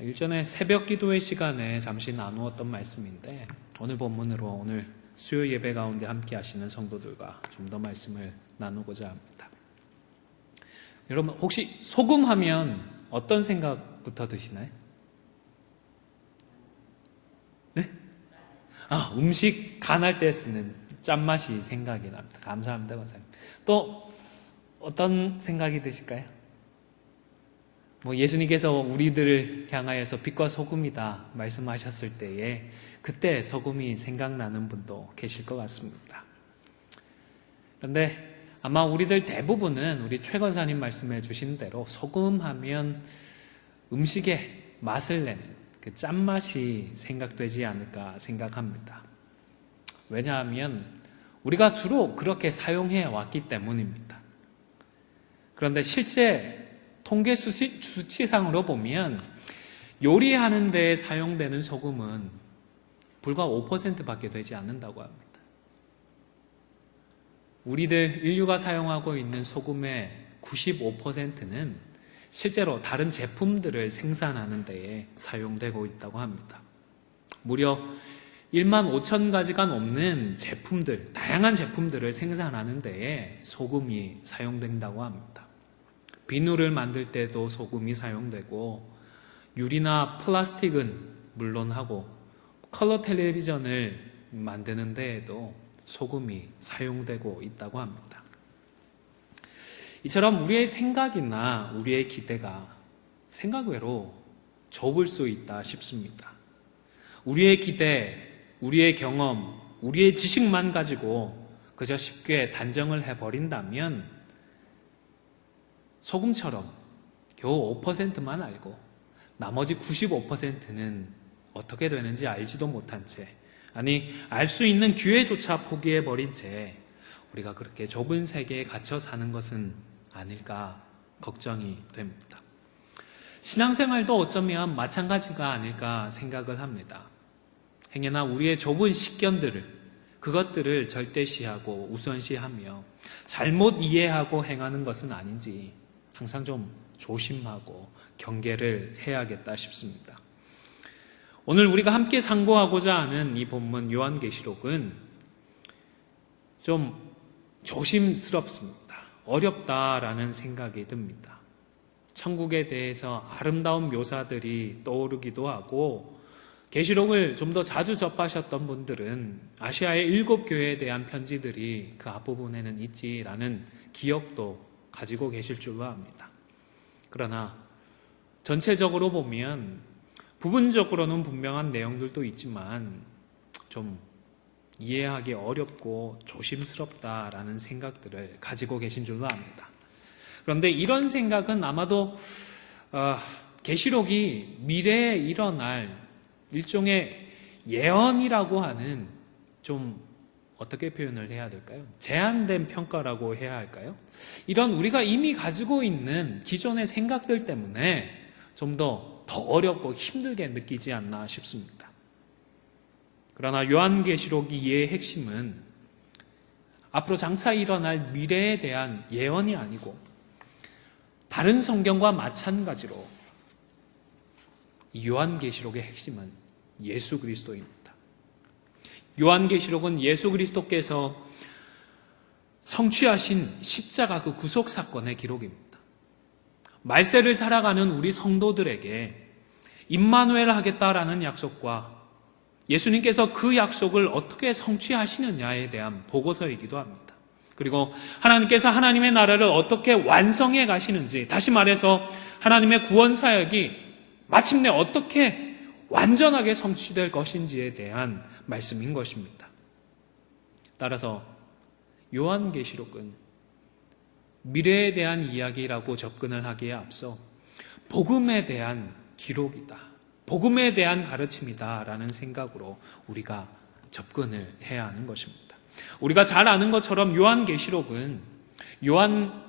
일전에 새벽 기도회 시간에 잠시 나누었던 말씀인데 오늘 본문으로 오늘 수요 예배 가운데 함께 하시는 성도들과 좀 더 말씀을 나누고자 합니다. 여러분 혹시 소금 하면 어떤 생각부터 드시나요? 네? 음식 간할 때 쓰는 짠맛이 생각이 납니다. 감사합니다, 박사님. 또 어떤 생각이 드실까요? 예수님께서 우리들을 향하여서 빛과 소금이다 말씀하셨을 때에 그때 소금이 생각나는 분도 계실 것 같습니다. 그런데 아마 우리들 대부분은 우리 최 권사님 말씀해 주신 대로 소금하면 음식의 맛을 내는 그 짠맛이 생각되지 않을까 생각합니다. 왜냐하면 우리가 주로 그렇게 사용해 왔기 때문입니다. 그런데 실제 통계 수치상으로 보면 요리하는 데 사용되는 소금은 불과 5%밖에 되지 않는다고 합니다. 우리들 인류가 사용하고 있는 소금의 95%는 실제로 다른 제품들을 생산하는 데에 사용되고 있다고 합니다. 무려 1만 5천 가지가 넘는 제품들, 다양한 제품들을 생산하는 데에 소금이 사용된다고 합니다. 비누를 만들 때도 소금이 사용되고 유리나 플라스틱은 물론하고 컬러 텔레비전을 만드는 데에도 소금이 사용되고 있다고 합니다. 이처럼 우리의 생각이나 우리의 기대가 생각 외로 좁을 수 있다 싶습니다. 우리의 기대, 우리의 경험, 우리의 지식만 가지고 그저 쉽게 단정을 해버린다면 소금처럼 겨우 5%만 알고 나머지 95%는 어떻게 되는지 알지도 못한 채, 아니 알 수 있는 기회조차 포기해버린 채 우리가 그렇게 좁은 세계에 갇혀 사는 것은 아닐까 걱정이 됩니다. 신앙생활도 어쩌면 마찬가지가 아닐까 생각을 합니다. 행여나 우리의 좁은 식견들을, 그것들을 절대시하고 우선시하며 잘못 이해하고 행하는 것은 아닌지 항상 좀 조심하고 경계를 해야겠다 싶습니다. 오늘 우리가 함께 상고하고자 하는 이 본문 요한계시록은 좀 조심스럽습니다. 어렵다라는 생각이 듭니다. 천국에 대해서 아름다운 묘사들이 떠오르기도 하고 계시록을 좀 더 자주 접하셨던 분들은 아시아의 7교회에 대한 편지들이 그 앞부분에는 있지라는 기억도 가지고 계실 줄로 압니다. 그러나 전체적으로 보면 부분적으로는 분명한 내용들도 있지만 좀 이해하기 어렵고 조심스럽다라는 생각들을 가지고 계신 줄로 압니다. 그런데 이런 생각은 아마도 계시록이 미래에 일어날 일종의 예언이라고 하는 좀 어떻게 표현을 해야 될까요? 제한된 평가라고 해야 할까요? 이런 우리가 이미 가지고 있는 기존의 생각들 때문에 좀 더 어렵고 힘들게 느끼지 않나 싶습니다. 그러나 요한계시록 이해의 핵심은 앞으로 장차 일어날 미래에 대한 예언이 아니고 다른 성경과 마찬가지로 이 요한계시록의 핵심은 예수 그리스도입니다. 요한계시록은 예수 그리스도께서 성취하신 십자가 그 구속 사건의 기록입니다. 말세를 살아가는 우리 성도들에게 임마누엘 하겠다라는 약속과 예수님께서 그 약속을 어떻게 성취하시느냐에 대한 보고서이기도 합니다. 그리고 하나님께서 하나님의 나라를 어떻게 완성해 가시는지, 다시 말해서 하나님의 구원 사역이 마침내 어떻게 완전하게 성취될 것인지에 대한 말씀인 것입니다. 따라서 요한계시록은 미래에 대한 이야기라고 접근을 하기에 앞서 복음에 대한 기록이다, 복음에 대한 가르침이다 라는 생각으로 우리가 접근을 해야 하는 것입니다. 우리가 잘 아는 것처럼 요한계시록은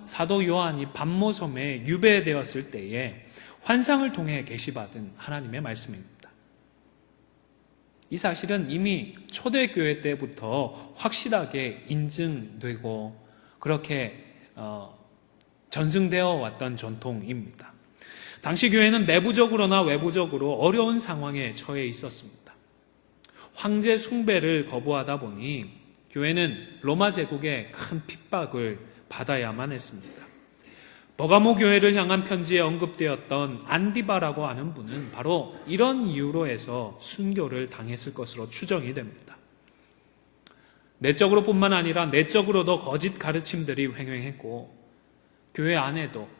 사도 요한이 pat모섬에 유배되었을 때에 환상을 통해 계시받은 하나님의 말씀입니다. 이 사실은 이미 초대교회 때부터 확실하게 인증되고 그렇게 전승되어 왔던 전통입니다. 당시 교회는 내부적으로나 외부적으로 어려운 상황에 처해 있었습니다. 황제 숭배를 거부하다 보니 교회는 로마 제국의 큰 핍박을 받아야만 했습니다. 버가모 교회를 향한 편지에 언급되었던 안디바라고 하는 분은 바로 이런 이유로 해서 순교를 당했을 것으로 추정이 됩니다. 내적으로 뿐만 아니라 내적으로도 거짓 가르침들이 횡행했고 교회 안에도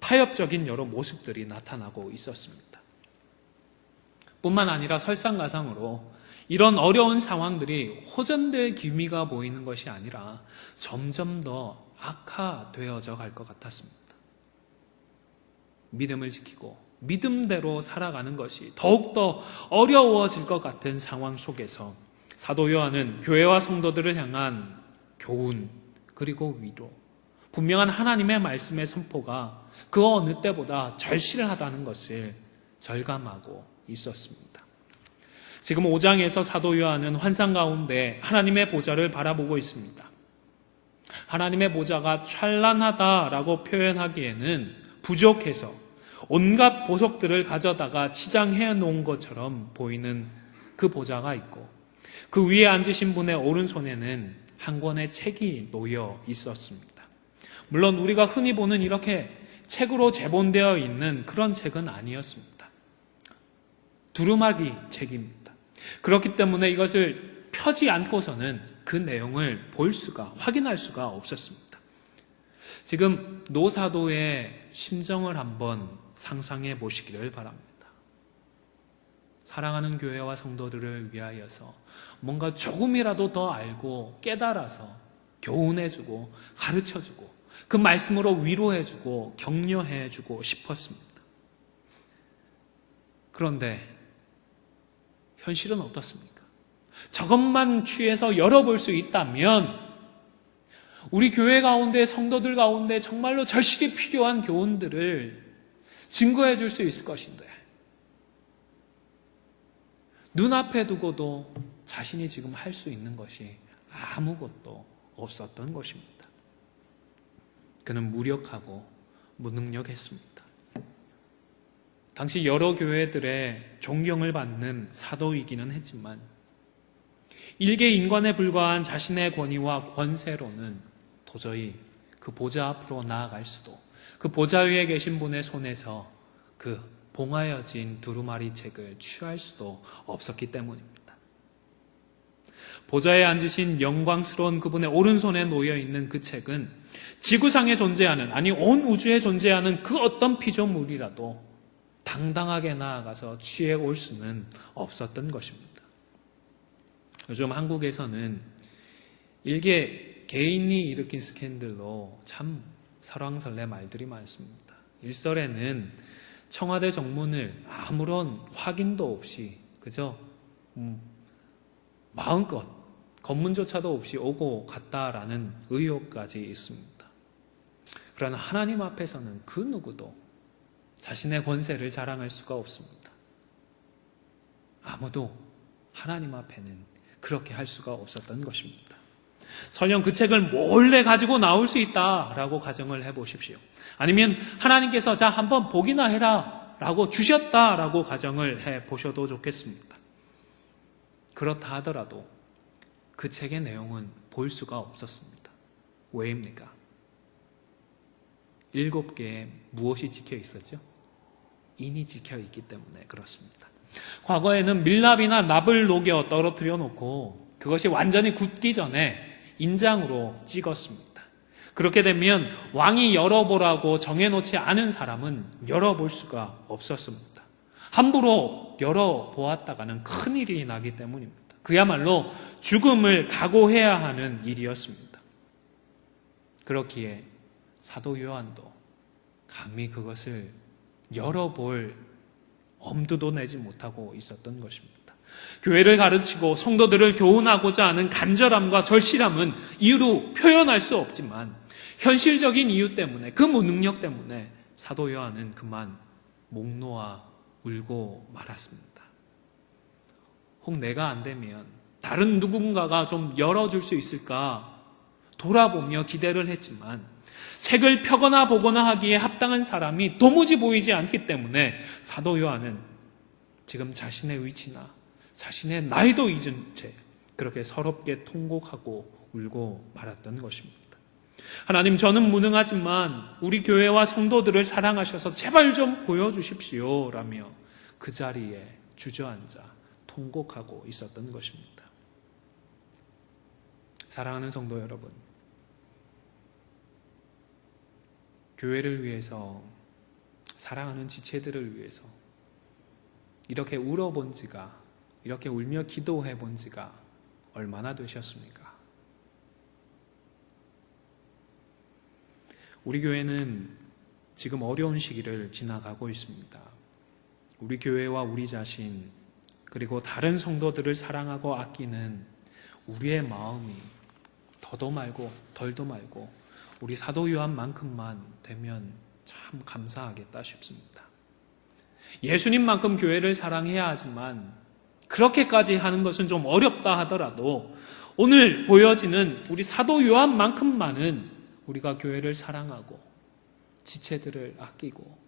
타협적인 여러 모습들이 나타나고 있었습니다. 뿐만 아니라 설상가상으로 이런 어려운 상황들이 호전될 기미가 보이는 것이 아니라 점점 더 악화되어져 갈 것 같았습니다. 믿음을 지키고 믿음대로 살아가는 것이 더욱더 어려워질 것 같은 상황 속에서 사도 요한은 교회와 성도들을 향한 교훈 그리고 위로, 분명한 하나님의 말씀의 선포가 그 어느 때보다 절실하다는 것을 절감하고 있었습니다. 지금 5장에서 사도 요한은 환상 가운데 하나님의 보좌를 바라보고 있습니다. 하나님의 보좌가 찬란하다라고 표현하기에는 부족해서 온갖 보석들을 가져다가 치장해 놓은 것처럼 보이는 그 보좌가 있고 그 위에 앉으신 분의 오른손에는 한 권의 책이 놓여 있었습니다. 물론 우리가 흔히 보는 이렇게 책으로 제본되어 있는 그런 책은 아니었습니다. 두루마기 책입니다. 그렇기 때문에 이것을 펴지 않고서는 그 내용을 확인할 수가 없었습니다. 지금 노사도의 심정을 한번 상상해 보시기를 바랍니다. 사랑하는 교회와 성도들을 위하여서 뭔가 조금이라도 더 알고 깨달아서 교훈해주고 가르쳐주고 그 말씀으로 위로해주고 격려해주고 싶었습니다. 그런데 현실은 어떻습니까? 저것만 취해서 열어볼 수 있다면 우리 교회 가운데 성도들 가운데 정말로 절실히 필요한 교훈들을 증거해 줄 수 있을 것인데 눈앞에 두고도 자신이 지금 할 수 있는 것이 아무것도 없었던 것입니다. 그는 무력하고 무능력했습니다. 당시 여러 교회들의 존경을 받는 사도이기는 했지만 일개 인간에 불과한 자신의 권위와 권세로는 도저히 그 보좌 앞으로 나아갈 수도 그 보좌 위에 계신 분의 손에서 그 봉하여진 두루마리 책을 취할 수도 없었기 때문입니다. 보좌에 앉으신 영광스러운 그분의 오른손에 놓여있는 그 책은 지구상에 존재하는 온 우주에 존재하는 그 어떤 피조물이라도 당당하게 나아가서 취해올 수는 없었던 것입니다. 요즘 한국에서는 일개 개인이 일으킨 스캔들로 참 설왕설래 말들이 많습니다. 일설에는 청와대 정문을 아무런 확인도 없이 그저 마음껏 검문조차도 없이 오고 갔다라는 의혹까지 있습니다. 그러나 하나님 앞에서는 그 누구도 자신의 권세를 자랑할 수가 없습니다. 아무도 하나님 앞에는 그렇게 할 수가 없었던 것입니다. 설령 그 책을 몰래 가지고 나올 수 있다라고 가정을 해보십시오. 아니면 하나님께서 자 한번 보기나 해라 라고 주셨다라고 가정을 해보셔도 좋겠습니다. 그렇다 하더라도 그 책의 내용은 볼 수가 없었습니다. 왜입니까? 7개에 무엇이 지켜 있었죠? 인이 지켜 있기 때문에 그렇습니다. 과거에는 밀랍이나 납을 녹여 떨어뜨려 놓고 그것이 완전히 굳기 전에 인장으로 찍었습니다. 그렇게 되면 왕이 열어보라고 정해놓지 않은 사람은 열어볼 수가 없었습니다. 함부로 열어보았다가는 큰일이 나기 때문입니다. 그야말로 죽음을 각오해야 하는 일이었습니다. 그렇기에 사도 요한도 감히 그것을 열어볼 엄두도 내지 못하고 있었던 것입니다. 교회를 가르치고 성도들을 교훈하고자 하는 간절함과 절실함은 이유로 표현할 수 없지만 현실적인 이유 때문에 그 무능력 때문에 사도 요한은 그만 목 놓아 울고 말았습니다. 혹 내가 안 되면 다른 누군가가 좀 열어줄 수 있을까 돌아보며 기대를 했지만 책을 펴거나 보거나 하기에 합당한 사람이 도무지 보이지 않기 때문에 사도 요한은 지금 자신의 위치나 자신의 나이도 잊은 채 그렇게 서럽게 통곡하고 울고 말았던 것입니다. 하나님, 저는 무능하지만 우리 교회와 성도들을 사랑하셔서 제발 좀 보여주십시오 라며 그 자리에 주저앉아 통곡하고 있었던 것입니다. 사랑하는 성도 여러분, 교회를 위해서, 사랑하는 지체들을 위해서 이렇게 울어본 지가, 이렇게 울며 기도해 본 지가 얼마나 되셨습니까? 우리 교회는 지금 어려운 시기를 지나가고 있습니다. 우리 교회와 우리 자신, 그리고 다른 성도들을 사랑하고 아끼는 우리의 마음이 더도 말고 덜도 말고 우리 사도 요한만큼만 되면 참 감사하겠다 싶습니다. 예수님만큼 교회를 사랑해야 하지만 그렇게까지 하는 것은 좀 어렵다 하더라도 오늘 보여지는 우리 사도 요한만큼만은 우리가 교회를 사랑하고 지체들을 아끼고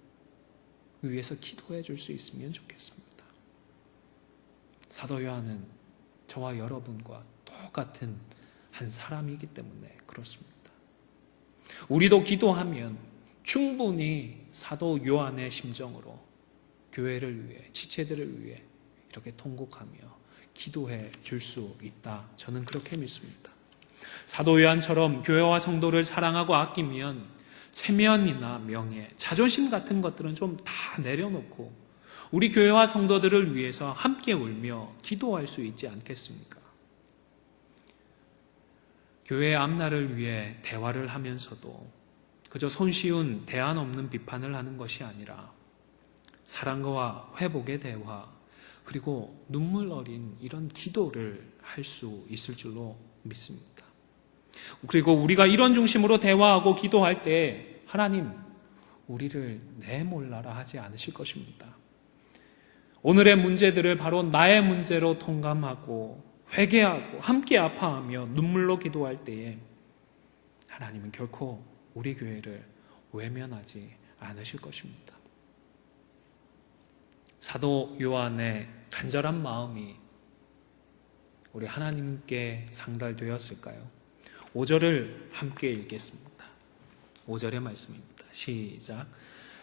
위해서 기도해 줄 수 있으면 좋겠습니다. 사도 요한은 저와 여러분과 똑같은 한 사람이기 때문에 그렇습니다. 우리도 기도하면 충분히 사도 요한의 심정으로 교회를 위해, 지체들을 위해 이렇게 통곡하며 기도해 줄 수 있다. 저는 그렇게 믿습니다. 사도 요한처럼 교회와 성도를 사랑하고 아끼면 체면이나 명예, 자존심 같은 것들은 좀 다 내려놓고 우리 교회와 성도들을 위해서 함께 울며 기도할 수 있지 않겠습니까? 교회의 앞날을 위해 대화를 하면서도 그저 손쉬운 대안 없는 비판을 하는 것이 아니라 사랑과 회복의 대화, 그리고 눈물 어린 이런 기도를 할 수 있을 줄로 믿습니다. 그리고 우리가 이런 중심으로 대화하고 기도할 때 하나님, 우리를 내몰라라 하지 않으실 것입니다. 오늘의 문제들을 바로 나의 문제로 통감하고 회개하고 함께 아파하며 눈물로 기도할 때에 하나님은 결코 우리 교회를 외면하지 않으실 것입니다. 사도 요한의 간절한 마음이 우리 하나님께 상달되었을까요? 5절을 함께 읽겠습니다. 5절의 말씀입니다. 시작.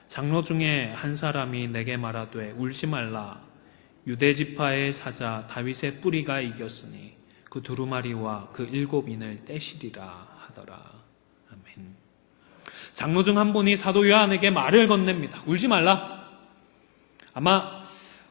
장로 중에 한 사람이 내게 말하되 울지 말라. 유대지파의 사자 다윗의 뿌리가 이겼으니 그 두루마리와 그 7인을 떼시리라 하더라. 아멘. 장로 중 한 분이 사도 요한에게 말을 건넵니다. 울지 말라. 아마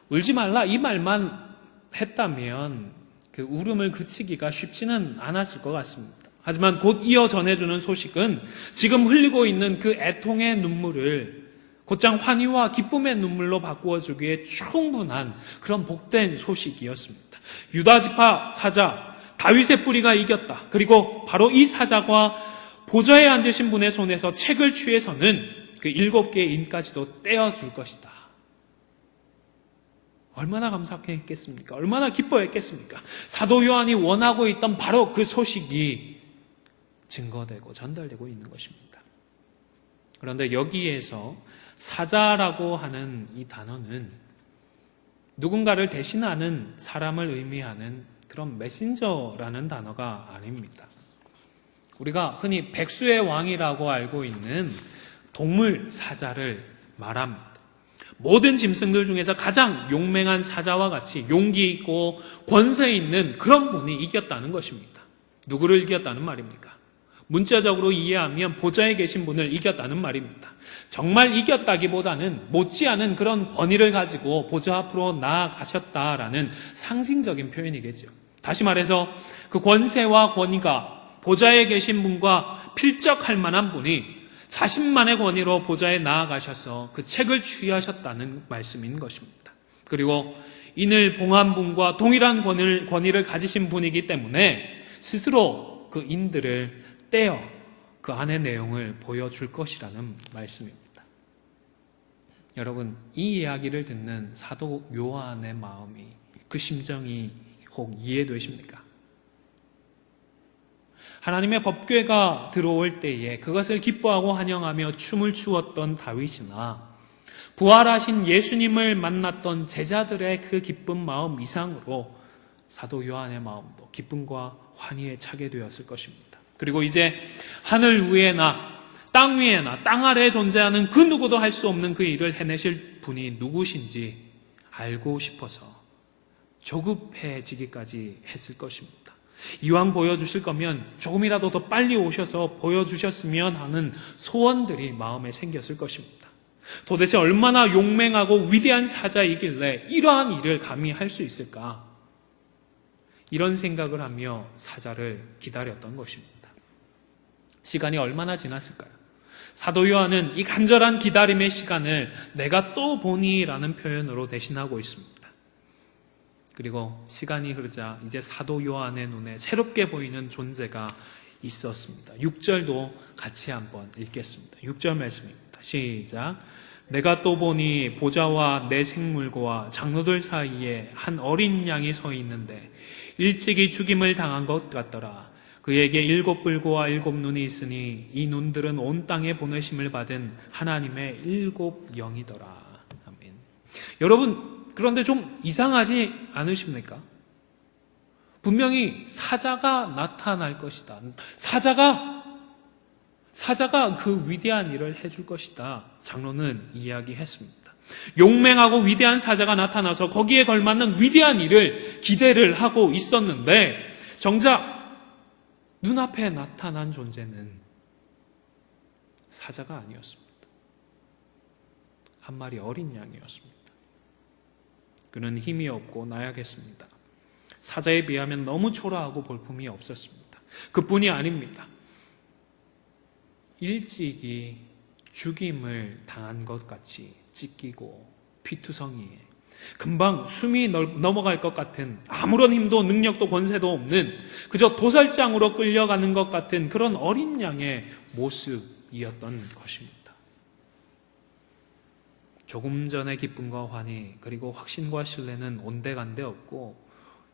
울지 말라 이 말만 했다면 그 울음을 그치기가 쉽지는 않았을 것 같습니다. 하지만 곧 이어 전해주는 소식은 지금 흘리고 있는 그 애통의 눈물을 곧장 환희와 기쁨의 눈물로 바꾸어주기에 충분한 그런 복된 소식이었습니다. 유다지파 사자 다윗의 뿌리가 이겼다. 그리고 바로 이 사자가 보좌에 앉으신 분의 손에서 책을 취해서는 그 7개의 인까지도 떼어줄 것이다. 얼마나 감사했겠습니까? 얼마나 기뻐했겠습니까? 사도 요한이 원하고 있던 바로 그 소식이 증거되고 전달되고 있는 것입니다. 그런데 여기에서 사자라고 하는 이 단어는 누군가를 대신하는 사람을 의미하는 그런 메신저라는 단어가 아닙니다. 우리가 흔히 백수의 왕이라고 알고 있는 동물 사자를 말합니다. 모든 짐승들 중에서 가장 용맹한 사자와 같이 용기 있고 권세 있는 그런 분이 이겼다는 것입니다. 누구를 이겼다는 말입니까? 문자적으로 이해하면 보좌에 계신 분을 이겼다는 말입니다. 정말 이겼다기보다는 못지않은 그런 권위를 가지고 보좌 앞으로 나아가셨다라는 상징적인 표현이겠죠. 다시 말해서 그 권세와 권위가 보좌에 계신 분과 필적할 만한 분이 자신만의 권위로 보좌에 나아가셔서 그 책을 취하셨다는 말씀인 것입니다. 그리고 인을 봉한 분과 동일한 권위를 가지신 분이기 때문에 스스로 그 인들을 떼어 그 안의 내용을 보여줄 것이라는 말씀입니다. 여러분, 이 이야기를 듣는 사도 요한의 마음이, 그 심정이 혹 이해되십니까? 하나님의 법궤가 들어올 때에 그것을 기뻐하고 환영하며 춤을 추었던 다윗이나 부활하신 예수님을 만났던 제자들의 그 기쁜 마음 이상으로 사도 요한의 마음도 기쁨과 환희에 차게 되었을 것입니다. 그리고 이제 하늘 위에나 땅 위에나 땅 아래에 존재하는 그 누구도 할 수 없는 그 일을 해내실 분이 누구신지 알고 싶어서 조급해지기까지 했을 것입니다. 이왕 보여주실 거면 조금이라도 더 빨리 오셔서 보여주셨으면 하는 소원들이 마음에 생겼을 것입니다. 도대체 얼마나 용맹하고 위대한 사자이길래 이러한 일을 감히 할 수 있을까? 이런 생각을 하며 사자를 기다렸던 것입니다. 시간이 얼마나 지났을까요? 사도 요한은 이 간절한 기다림의 시간을 내가 또 보니라는 표현으로 대신하고 있습니다. 그리고 시간이 흐르자 이제 사도 요한의 눈에 새롭게 보이는 존재가 있었습니다. 6절도 같이 한번 읽겠습니다. 6절 말씀입니다. 시작. 내가 또 보니 보좌와 내 생물고와 장로들 사이에 한 어린 양이 서 있는데 일찍이 죽임을 당한 것 같더라. 그에게 7 뿔고와 7 눈이 있으니 이 눈들은 온 땅에 보내심을 받은 하나님의 7 영이더라. 아멘. 여러분, 그런데 좀 이상하지 않으십니까? 분명히 사자가 나타날 것이다. 사자가 그 위대한 일을 해줄 것이다. 장로는 이야기했습니다. 용맹하고 위대한 사자가 나타나서 거기에 걸맞는 위대한 일을 기대를 하고 있었는데 정작 눈앞에 나타난 존재는 사자가 아니었습니다. 한 마리 어린 양이었습니다. 그는 힘이 없고 나약했습니다. 사자에 비하면 너무 초라하고 볼품이 없었습니다. 그뿐이 아닙니다. 일찍이 죽임을 당한 것 같이 찢기고 피투성이에 금방 숨이 넘어갈 것 같은 아무런 힘도 능력도 권세도 없는 그저 도살장으로 끌려가는 것 같은 그런 어린 양의 모습이었던 것입니다. 조금 전의 기쁨과 환희 그리고 확신과 신뢰는 온데간데 없고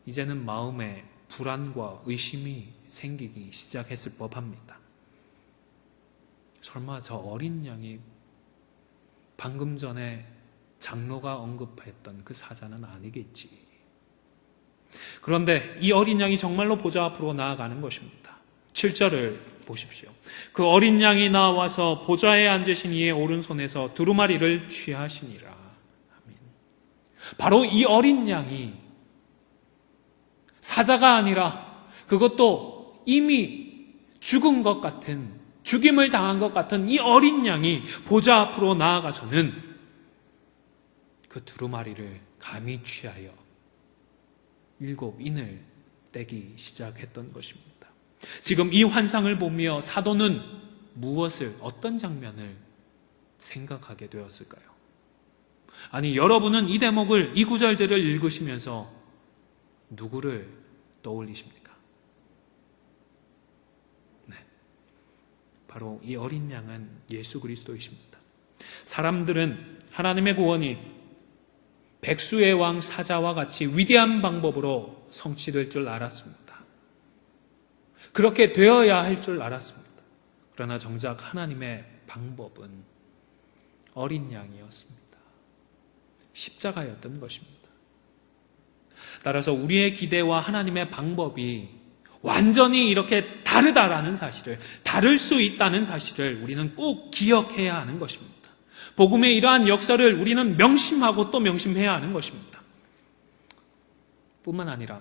이제는 마음에 불안과 의심이 생기기 시작했을 법합니다. 설마 저 어린 양이 방금 전에 장로가 언급했던 그 사자는 아니겠지. 그런데 이 어린 양이 정말로 보좌 앞으로 나아가는 것입니다. 7절을 보십시오. 그 어린 양이 나와서 보좌에 앉으신 이의 오른손에서 두루마리를 취하시니라. 아멘. 바로 이 어린 양이 사자가 아니라 그것도 이미 죽은 것 같은 죽임을 당한 것 같은 이 어린 양이 보좌 앞으로 나아가서는 그 두루마리를 감히 취하여 7 인을 떼기 시작했던 것입니다. 지금 이 환상을 보며 사도는 무엇을 어떤 장면을 생각하게 되었을까요? 아니 여러분은 이 대목을 이 구절들을 읽으시면서 누구를 떠올리십니까? 네, 바로 이 어린 양은 예수 그리스도이십니다. 사람들은 하나님의 구원이 백수의 왕 사자와 같이 위대한 방법으로 성취될 줄 알았습니다. 그렇게 되어야 할 줄 알았습니다. 그러나 정작 하나님의 방법은 어린 양이었습니다. 십자가였던 것입니다. 따라서 우리의 기대와 하나님의 방법이 완전히 이렇게 다르다라는 사실을, 다를 수 있다는 사실을 우리는 꼭 기억해야 하는 것입니다. 복음의 이러한 역사를 우리는 명심하고 또 명심해야 하는 것입니다. 뿐만 아니라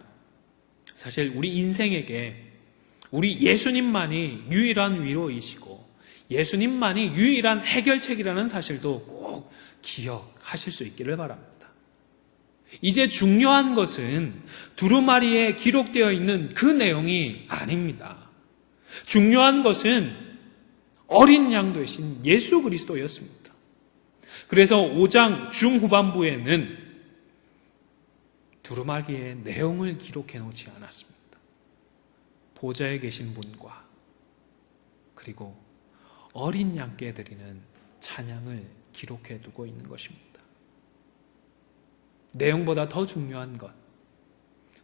사실 우리 인생에게 우리 예수님만이 유일한 위로이시고 예수님만이 유일한 해결책이라는 사실도 꼭 기억하실 수 있기를 바랍니다. 이제 중요한 것은 두루마리에 기록되어 있는 그 내용이 아닙니다. 중요한 것은 어린 양 되신 예수 그리스도였습니다. 그래서 5장 중후반부에는 두루마리의 내용을 기록해 놓지 않았습니다. 보좌에 계신 분과 그리고 어린 양께 드리는 찬양을 기록해 두고 있는 것입니다. 내용보다 더 중요한 것,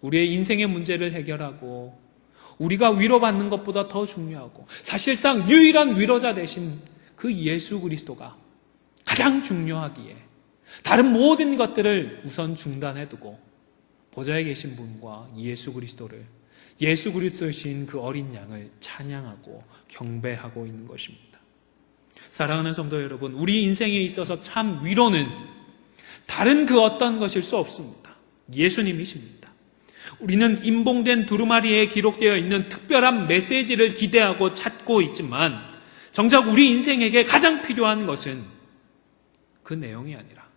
우리의 인생의 문제를 해결하고 우리가 위로받는 것보다 더 중요하고 사실상 유일한 위로자 되신 그 예수 그리스도가 가장 중요하기에 다른 모든 것들을 우선 중단해두고 보좌에 계신 분과 예수 그리스도이신 그 어린 양을 찬양하고 경배하고 있는 것입니다. 사랑하는 성도 여러분, 우리 인생에 있어서 참 위로는 다른 그 어떤 것일 수 없습니다. 예수님이십니다. 우리는 임봉된 두루마리에 기록되어 있는 특별한 메시지를 기대하고 찾고 있지만 정작 우리 인생에게 가장 필요한 것은 그 내용이 아니라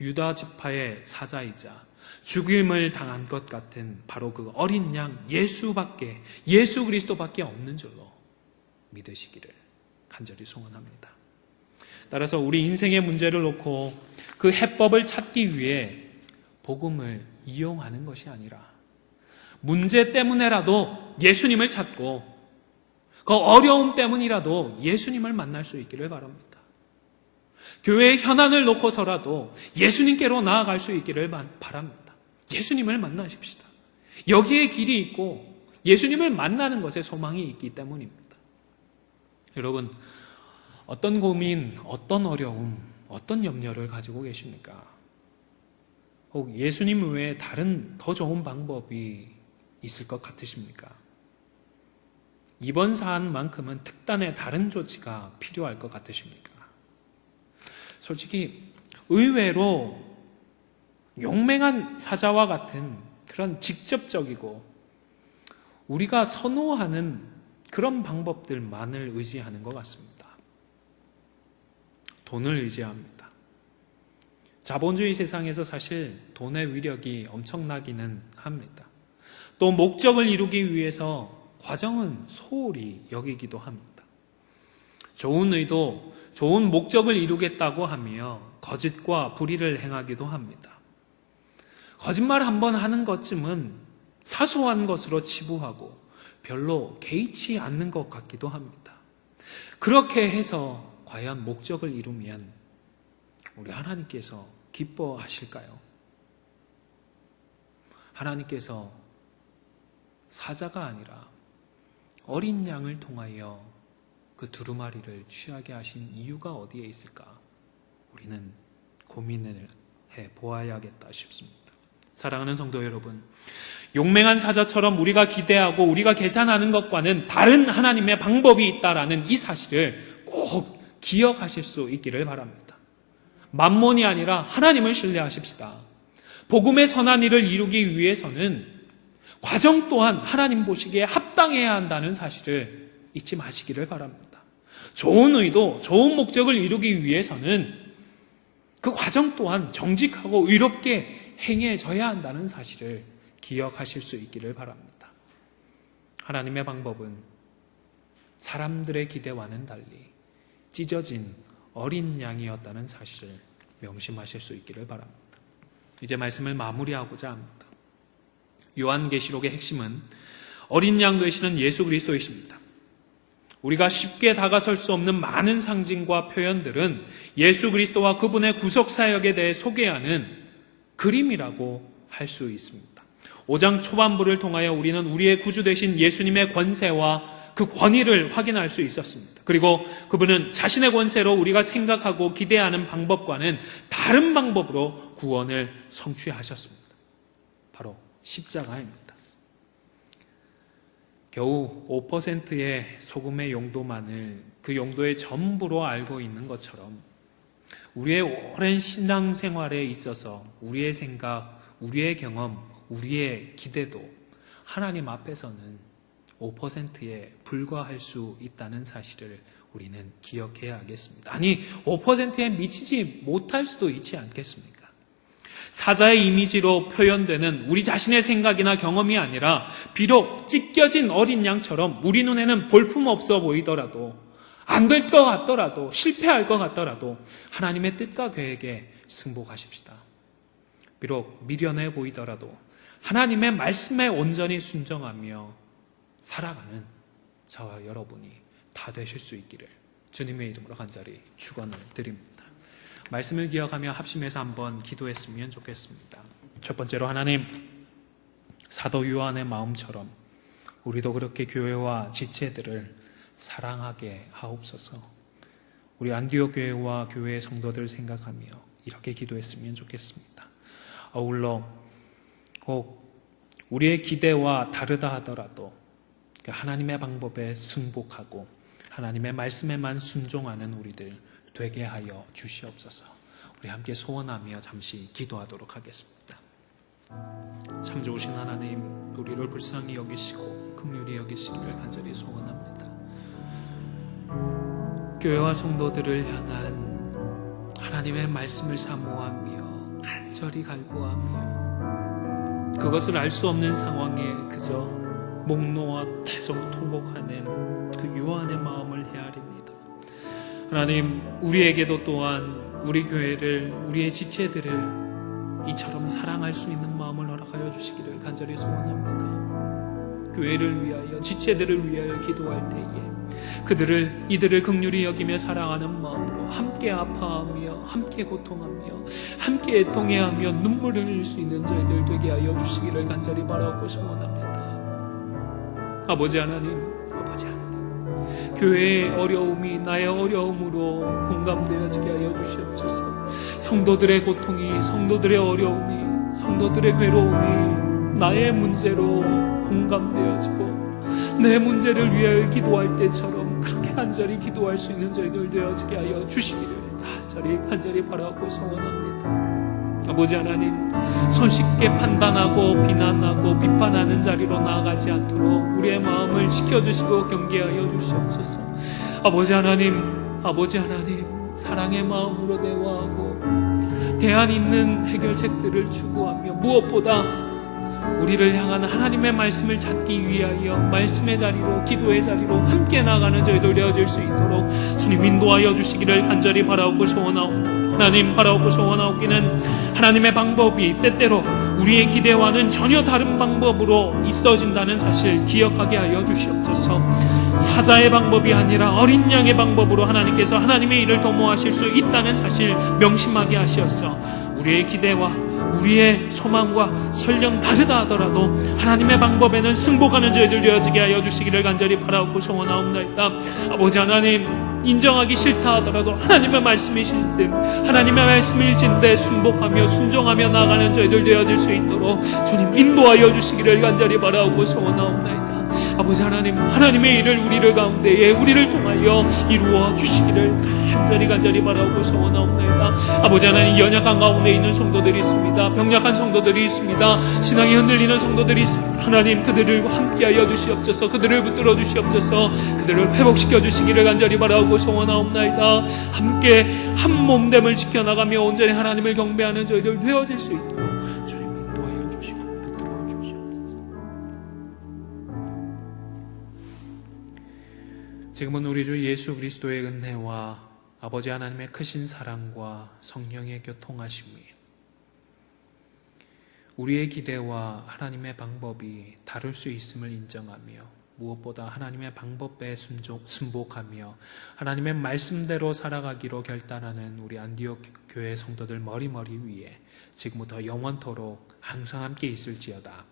유다 지파의 사자이자 죽임을 당한 것 같은 바로 그 어린 양 예수 그리스도밖에 없는 줄로 믿으시기를 간절히 소원합니다. 따라서 우리 인생의 문제를 놓고 그 해법을 찾기 위해 복음을 이용하는 것이 아니라 문제 때문에라도 예수님을 찾고 그 어려움 때문이라도 예수님을 만날 수 있기를 바랍니다. 교회의 현안을 놓고서라도 예수님께로 나아갈 수 있기를 바랍니다. 예수님을 만나십시다. 여기에 길이 있고 예수님을 만나는 것에 소망이 있기 때문입니다. 여러분, 어떤 고민, 어떤 어려움, 어떤 염려를 가지고 계십니까? 혹 예수님 외에 다른 더 좋은 방법이 있을 것 같으십니까? 이번 사안만큼은 특단의 다른 조치가 필요할 것 같으십니까? 솔직히 의외로 용맹한 사자와 같은 그런 직접적이고 우리가 선호하는 그런 방법들만을 의지하는 것 같습니다. 돈을 의지합니다. 자본주의 세상에서 사실 돈의 위력이 엄청나기는 합니다. 또 목적을 이루기 위해서 과정은 소홀히 여기기도 합니다. 좋은 의도, 좋은 목적을 이루겠다고 하며 거짓과 불의를 행하기도 합니다. 거짓말 한번 하는 것쯤은 사소한 것으로 치부하고 별로 개의치 않는 것 같기도 합니다. 그렇게 해서 과연 목적을 이루면 우리 하나님께서 기뻐하실까요? 하나님께서 사자가 아니라 어린 양을 통하여 그 두루마리를 취하게 하신 이유가 어디에 있을까? 우리는 고민을 해보아야겠다 싶습니다. 사랑하는 성도 여러분, 용맹한 사자처럼 우리가 기대하고 우리가 계산하는 것과는 다른 하나님의 방법이 있다라는 이 사실을 꼭 기억하실 수 있기를 바랍니다. 만몬이 아니라 하나님을 신뢰하십시다. 복음의 선한 일을 이루기 위해서는 과정 또한 하나님 보시기에 합당해야 한다는 사실을 잊지 마시기를 바랍니다. 좋은 의도, 좋은 목적을 이루기 위해서는 그 과정 또한 정직하고 의롭게 행해져야 한다는 사실을 기억하실 수 있기를 바랍니다. 하나님의 방법은 사람들의 기대와는 달리 찢어진 어린 양이었다는 사실을 명심하실 수 있기를 바랍니다. 이제 말씀을 마무리하고자 합니다. 요한계시록의 핵심은 어린 양 되시는 예수 그리스도이십니다. 우리가 쉽게 다가설 수 없는 많은 상징과 표현들은 예수 그리스도와 그분의 구속사역에 대해 소개하는 그림이라고 할 수 있습니다. 5장 초반부를 통하여 우리는 우리의 구주 되신 예수님의 권세와 그 권위를 확인할 수 있었습니다. 그리고 그분은 자신의 권세로 우리가 생각하고 기대하는 방법과는 다른 방법으로 구원을 성취하셨습니다. 바로 십자가입니다. 겨우 5%의 소금의 용도만을 그 용도의 전부로 알고 있는 것처럼 우리의 오랜 신앙생활에 있어서 우리의 생각, 우리의 경험, 우리의 기대도 하나님 앞에서는 5%에 불과할 수 있다는 사실을 우리는 기억해야 하겠습니다. 아니, 5%에 미치지 못할 수도 있지 않겠습니까? 사자의 이미지로 표현되는 우리 자신의 생각이나 경험이 아니라 비록 찢겨진 어린 양처럼 우리 눈에는 볼품없어 보이더라도 안 될 것 같더라도 실패할 것 같더라도 하나님의 뜻과 계획에 승복하십시다. 비록 미련해 보이더라도 하나님의 말씀에 온전히 순종하며 살아가는 저와 여러분이 다 되실 수 있기를 주님의 이름으로 간절히 축원을 드립니다. 말씀을 기억하며 합심해서 한번 기도했으면 좋겠습니다. 첫 번째로 하나님, 사도 요한의 마음처럼 우리도 그렇게 교회와 지체들을 사랑하게 하옵소서. 우리 안디옥 교회와 교회의 성도들 생각하며 이렇게 기도했으면 좋겠습니다. 아울러 꼭 우리의 기대와 다르다 하더라도 하나님의 방법에 승복하고 하나님의 말씀에만 순종하는 우리들 되게 하여 주시옵소서. 우리 함께 소원하며 잠시 기도하도록 하겠습니다. 참 좋으신 하나님, 우리를 불쌍히 여기시고 긍휼히 여기시기를 간절히 소원합니다. 교회와 성도들을 향한 하나님의 말씀을 사모하며 간절히 갈구하며 그것을 알 수 없는 상황에 그저 목 놓아 계속 통곡하는 그 유한의 마음을 헤아립니다. 하나님, 우리에게도 또한 우리 교회를, 우리의 지체들을 이처럼 사랑할 수 있는 마음을 허락하여 주시기를 간절히 소원합니다. 교회를 위하여, 지체들을 위하여 기도할 때에 이들을 긍휼히 여기며 사랑하는 마음으로 함께 아파하며 함께 고통하며 함께 애통해하며 눈물을 흘릴 수 있는 저희들 되게 하여 주시기를 간절히 바라고 소원합니다. 아버지 하나님, 교회의 어려움이 나의 어려움으로 공감되어지게 하여 주시옵소서. 성도들의 고통이, 성도들의 어려움이, 성도들의 괴로움이 나의 문제로 공감되어지고 내 문제를 위하여 기도할 때처럼 그렇게 간절히 기도할 수 있는 저희들 되어지게 하여 주시기를 간절히 바라고 소원합니다. 아버지 하나님, 손쉽게 판단하고 비난하고 비판하는 자리로 나아가지 않도록 우리의 마음을 지켜주시고 경계하여 주시옵소서. 아버지 하나님, 사랑의 마음으로 대화하고 대안 있는 해결책들을 추구하며 무엇보다 우리를 향한 하나님의 말씀을 찾기 위하여 말씀의 자리로, 기도의 자리로 함께 나가는 저희들 되어질 수 있도록 주님 인도하여 주시기를 간절히 바라옵고 소원하옵니다. 하나님, 바라옵고 소원하옵기는 하나님의 방법이 때때로 우리의 기대와는 전혀 다른 방법으로 있어진다는 사실 기억하게 하여 주시옵소서. 사자의 방법이 아니라 어린 양의 방법으로 하나님께서 하나님의 일을 도모하실 수 있다는 사실 명심하게 하시옵소서. 우리의 기대와 우리의 소망과 설령 다르다 하더라도 하나님의 방법에는 승복하는 저희들 되어지게 하여 주시기를 간절히 바라옵고 소원하옵나이다. 아버지 하나님, 인정하기 싫다 하더라도 하나님의 말씀이실 때 하나님의 말씀이신 때 순복하며 순종하며 나아가는 저희들 되어질 수 있도록 주님 인도하여 주시기를 간절히 바라옵고 소원하옵나이다. 아버지 하나님, 하나님의 일을 우리를 가운데에 우리를 통하여 이루어 주시기를 간절히 바라옵고 소원하옵나이다. 아버지 하나님, 연약한 가운데 있는 성도들이 있습니다. 병약한 성도들이 있습니다. 신앙이 흔들리는 성도들이 있습니다. 하나님, 그들을 함께하여 주시옵소서. 그들을 붙들어 주시옵소서. 그들을 회복시켜 주시기를 간절히 바라옵고 소원하옵나이다. 함께 한 몸됨을 지켜나가며 온전히 하나님을 경배하는 저희들 되어질 수 있도록 주님 인도하여 주시고 붙들어 주시옵소서. 지금은 우리 주 예수 그리스도의 은혜와 아버지 하나님의 크신 사랑과 성령의 교통하심이 우리의 기대와 하나님의 방법이 다를 수 있음을 인정하며 무엇보다 하나님의 방법에 순복하며 하나님의 말씀대로 살아가기로 결단하는 우리 안디옥 교회 성도들 머리머리 위에 지금부터 영원토록 항상 함께 있을지어다.